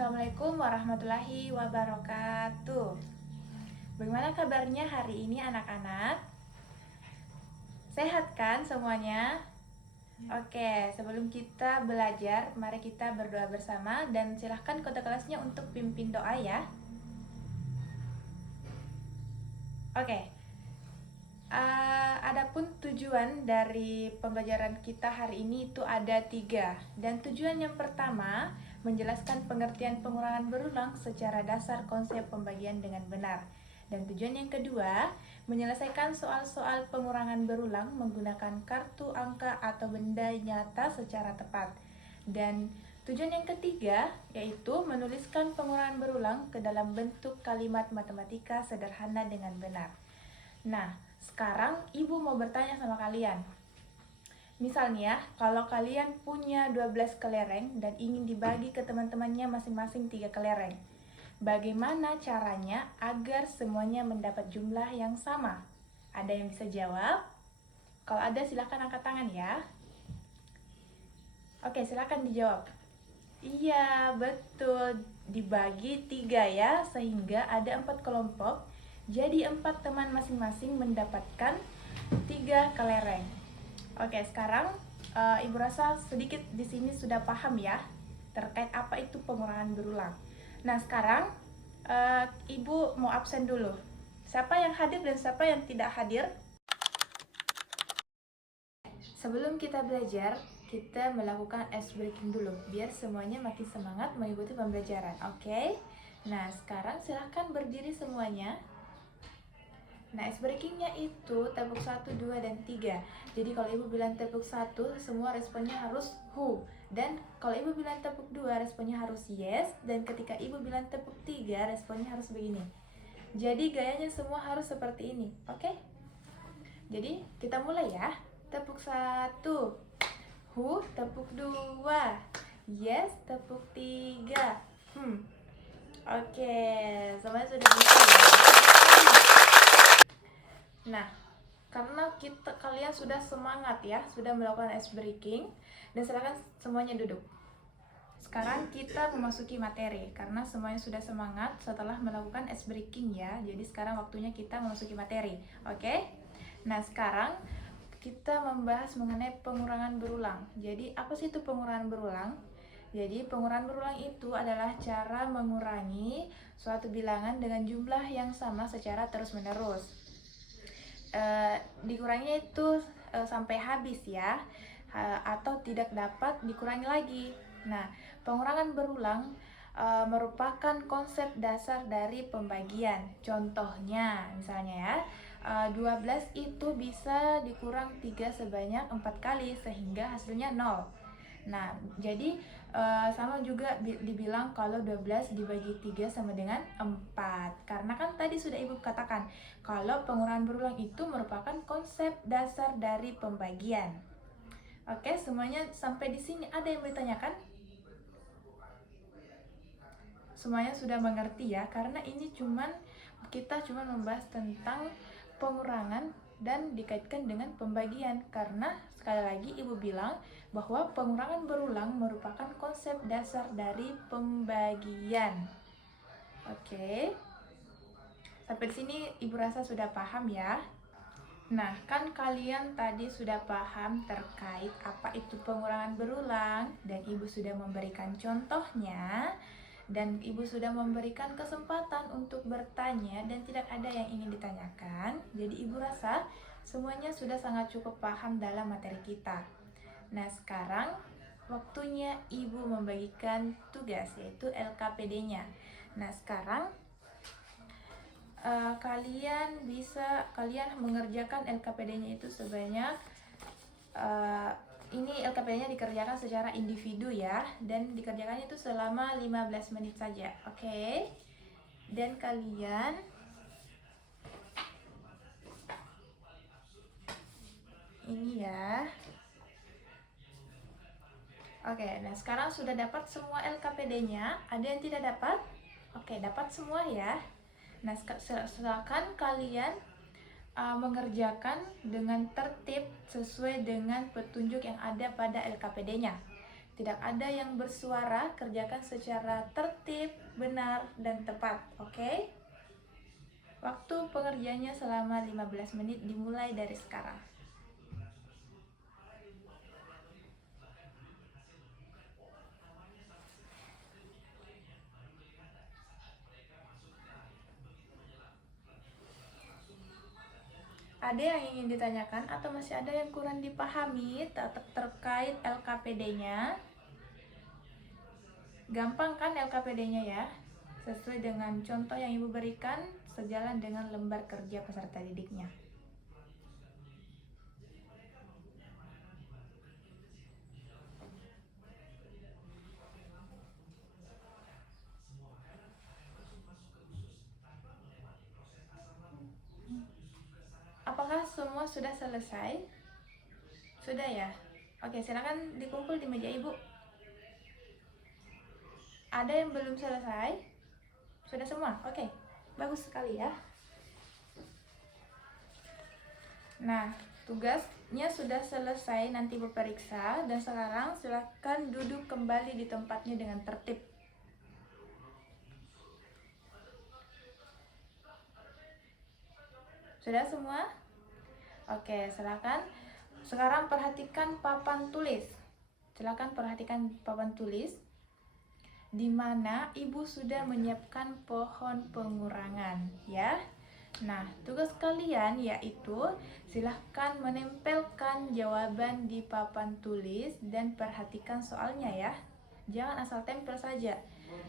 Assalamualaikum warahmatullahi wabarakatuh. Bagaimana kabarnya hari ini anak-anak? Sehat kan semuanya? Oke, sebelum kita belajar, mari kita berdoa bersama dan silahkan kota kelasnya untuk pimpin doa ya. Oke, adapun tujuan dari pembelajaran kita hari ini itu ada 3. Dan tujuan yang pertama, menjelaskan pengertian pengurangan berulang secara dasar konsep pembagian dengan benar. Dan tujuan yang kedua, menyelesaikan soal-soal pengurangan berulang menggunakan kartu angka atau benda nyata secara tepat. Dan tujuan yang ketiga, yaitu menuliskan pengurangan berulang ke dalam bentuk kalimat matematika sederhana dengan benar. Nah, sekarang Ibu mau bertanya sama kalian. Misalnya, kalau kalian punya 12 kelereng dan ingin dibagi ke teman-temannya masing-masing 3 kelereng, bagaimana caranya agar semuanya mendapat jumlah yang sama? Ada yang bisa jawab? Kalau ada, silakan angkat tangan ya. Oke, silakan dijawab. Iya, betul. Dibagi 3 ya, sehingga ada 4 kelompok. Jadi 4 teman masing-masing mendapatkan 3 kelereng. Oke, sekarang Ibu rasa sedikit di sini sudah paham ya terkait apa itu pengurangan berulang. Nah, sekarang Ibu mau absen dulu. Siapa yang hadir dan siapa yang tidak hadir? Sebelum kita belajar, kita melakukan ice breaking dulu biar semuanya makin semangat mengikuti pembelajaran. Oke? Nah, sekarang silahkan berdiri semuanya. Nah, ice breakingnya itu tepuk 1, 2, dan 3. Jadi kalau Ibu bilang tepuk 1, semua responnya harus who. Dan kalau Ibu bilang tepuk 2, responnya harus yes. Dan ketika Ibu bilang tepuk 3, responnya harus begini. Jadi gayanya semua harus seperti ini, oke? Jadi kita mulai ya. Tepuk 1, who, tepuk 2, yes, tepuk 3. Oke, semuanya sudah bisa ya? Nah, karena kalian sudah semangat ya, sudah melakukan ice breaking, dan silakan semuanya duduk. Sekarang kita memasuki materi, karena semuanya sudah semangat setelah melakukan ice breaking ya. Jadi sekarang waktunya kita memasuki materi, oke? Nah, sekarang kita membahas mengenai pengurangan berulang. Jadi apa sih itu pengurangan berulang? Jadi pengurangan berulang itu adalah cara mengurangi suatu bilangan dengan jumlah yang sama secara terus-menerus. Dikurangi itu sampai habis ya, atau tidak dapat dikurangi lagi. Nah, pengurangan berulang merupakan konsep dasar dari pembagian. Contohnya, misalnya ya, 12 itu bisa dikurang 3 sebanyak 4 kali sehingga hasilnya 0. Nah, jadi sama juga dibilang kalau 12 dibagi 3 sama dengan 4. Karena kan tadi sudah Ibu katakan kalau pengurangan berulang itu merupakan konsep dasar dari pembagian. Oke, semuanya sampai di sini ada yang ditanyakan? Semuanya sudah mengerti ya, karena ini kita cuma membahas tentang pengurangan dan dikaitkan dengan pembagian. Karena sekali lagi Ibu bilang bahwa pengurangan berulang merupakan konsep dasar dari pembagian. Oke. Sampai di sini Ibu rasa sudah paham ya. Nah, kan kalian tadi sudah paham terkait apa itu pengurangan berulang dan Ibu sudah memberikan contohnya. Dan Ibu sudah memberikan kesempatan untuk bertanya dan tidak ada yang ingin ditanyakan. Jadi Ibu rasa semuanya sudah sangat cukup paham dalam materi kita. Nah, sekarang waktunya Ibu membagikan tugas, yaitu LKPD-nya. Nah, sekarang kalian mengerjakan LKPD-nya itu sebanyak ini LKPD-nya dikerjakan secara individu ya, dan dikerjakan itu selama 15 menit saja, oke? Dan kalian ini ya. Oke, nah sekarang sudah dapat semua LKPD-nya. Ada yang tidak dapat? Oke, dapat semua ya. Nah, silakan kalian mengerjakan dengan tertib sesuai dengan petunjuk yang ada pada LKPD-nya. Tidak ada yang bersuara, kerjakan secara tertib, benar, dan tepat. Oke? Waktu pengerjaannya selama 15 menit dimulai dari sekarang. Ada yang ingin ditanyakan atau masih ada yang kurang dipahami terkait LKPD-nya? Gampang kan LKPD-nya ya? Sesuai dengan contoh yang Ibu berikan, sejalan dengan lembar kerja peserta didiknya. Apakah semua sudah selesai? Sudah ya? Oke, silakan dikumpul di meja Ibu. Ada yang belum selesai? Sudah semua? Oke, bagus sekali ya. Nah, tugasnya sudah selesai, nanti berperiksa. Dan sekarang silakan duduk kembali di tempatnya dengan tertib. Sudah semua? Oke, silakan. Sekarang perhatikan papan tulis. Silakan perhatikan papan tulis di mana Ibu sudah menyiapkan pohon pengurangan ya. Nah, tugas kalian yaitu silahkan menempelkan jawaban di papan tulis dan perhatikan soalnya ya. Jangan asal tempel saja.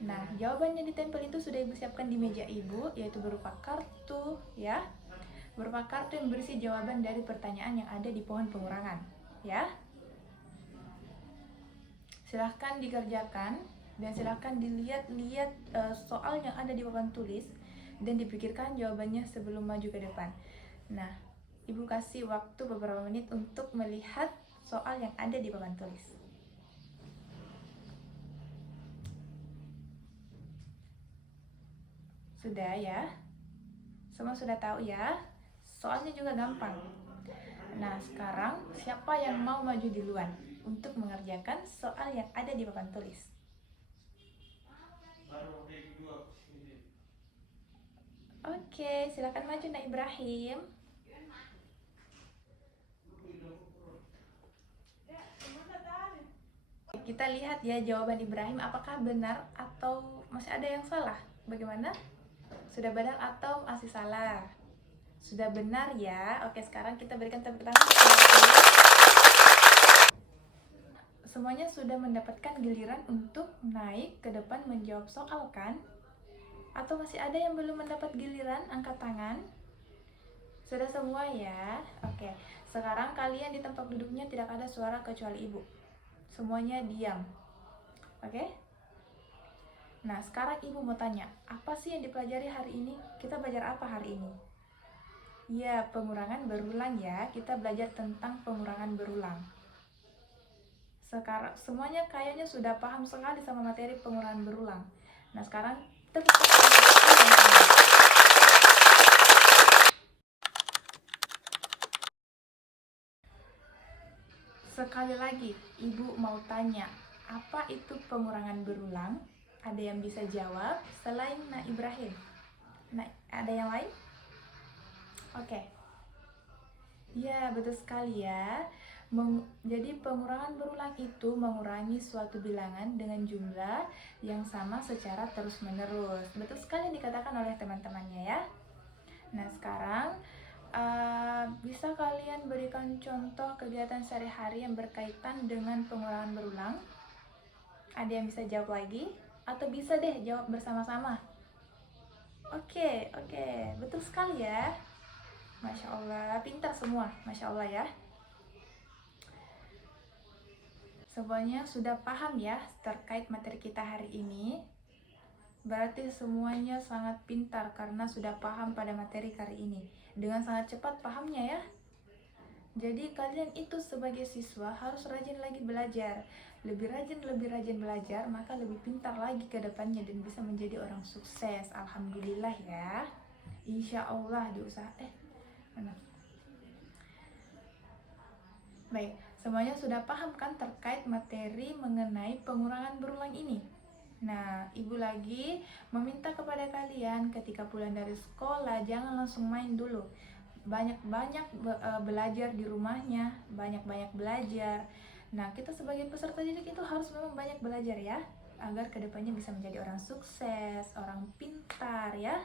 Nah, jawaban yang ditempel itu sudah Ibu siapkan di meja Ibu, yaitu berupa kartu ya. Berupa kartu yang berisi jawaban dari pertanyaan yang ada di pohon pengurangan ya. Silahkan dikerjakan dan silahkan dilihat-lihat soal yang ada di papan tulis dan dipikirkan jawabannya sebelum maju ke depan. Nah, Ibu kasih waktu beberapa menit untuk melihat soal yang ada di papan tulis. Sudah ya? Semua sudah tahu ya? Soalnya juga gampang. Nah, sekarang siapa yang mau maju duluan untuk mengerjakan soal yang ada di papan tulis? Oke, silakan maju Nak Ibrahim. Kita lihat ya jawaban Ibrahim apakah benar atau masih ada yang salah. Bagaimana? Sudah benar atau masih salah? Sudah benar ya. Oke, sekarang kita berikan tepuk tangan. Semuanya sudah mendapatkan giliran untuk naik ke depan menjawab soal kan? Atau masih ada yang belum mendapat giliran? Angkat tangan. Sudah semua ya? Oke, sekarang kalian di tempat duduknya tidak ada suara kecuali Ibu. Semuanya diam. Oke? Nah, sekarang Ibu mau tanya, apa sih yang dipelajari hari ini? Kita belajar apa hari ini? Ya, pengurangan berulang ya. Kita belajar tentang pengurangan berulang. Sekarang semuanya kayaknya sudah paham sekali sama materi pengurangan berulang. Nah, sekarang sekali lagi, Ibu mau tanya, apa itu pengurangan berulang? Ada yang bisa jawab selain Nak Ibrahim? Nah, ada yang lain? Oke. Ya, betul sekali ya. Jadi pengurangan berulang itu mengurangi suatu bilangan dengan jumlah yang sama secara terus-menerus. Betul sekali yang dikatakan oleh teman-temannya ya. Nah, sekarang bisa kalian berikan contoh kegiatan sehari-hari yang berkaitan dengan pengurangan berulang? Ada yang bisa jawab lagi? Atau bisa deh jawab bersama-sama? Oke, betul sekali ya. Masya Allah, pintar semua, Masya Allah ya. Semuanya sudah paham ya terkait materi kita hari ini. Berarti semuanya sangat pintar karena sudah paham pada materi kali ini. Dengan sangat cepat pahamnya ya. Jadi kalian itu sebagai siswa harus rajin lagi belajar. Lebih rajin belajar, maka lebih pintar lagi ke depannya dan bisa menjadi orang sukses. Alhamdulillah ya. Insya Allah diusaha. Baik, Semuanya sudah paham kan terkait materi mengenai pengurangan berulang ini? Nah, ibu lagi meminta kepada kalian ketika pulang dari sekolah jangan langsung main dulu. Banyak-banyak belajar di rumahnya, banyak-banyak belajar. Nah, kita sebagai peserta didik itu harus memang banyak belajar ya, agar kedepannya bisa menjadi orang sukses, orang pintar ya.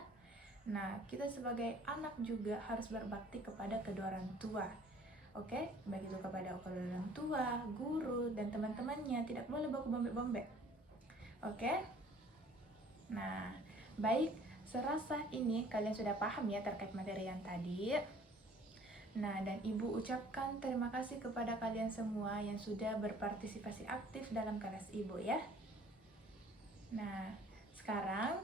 Nah, kita sebagai anak juga harus berbakti kepada kedua orang tua. Oke, baik itu kepada orang tua, guru, dan teman-temannya. Tidak boleh baku bombe-bombe. Oke? Nah, baik, serasa ini kalian sudah paham ya terkait materi yang tadi. Nah, dan ibu ucapkan terima kasih kepada kalian semua yang sudah berpartisipasi aktif dalam kelas ibu ya. Nah, sekarang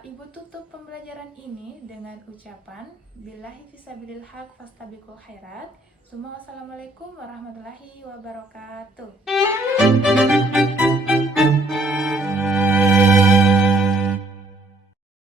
ibu tutup pembelajaran ini dengan ucapan billahi fisabilil haq fastabiqul khairat. Assalamualaikum warahmatullahi wabarakatuh.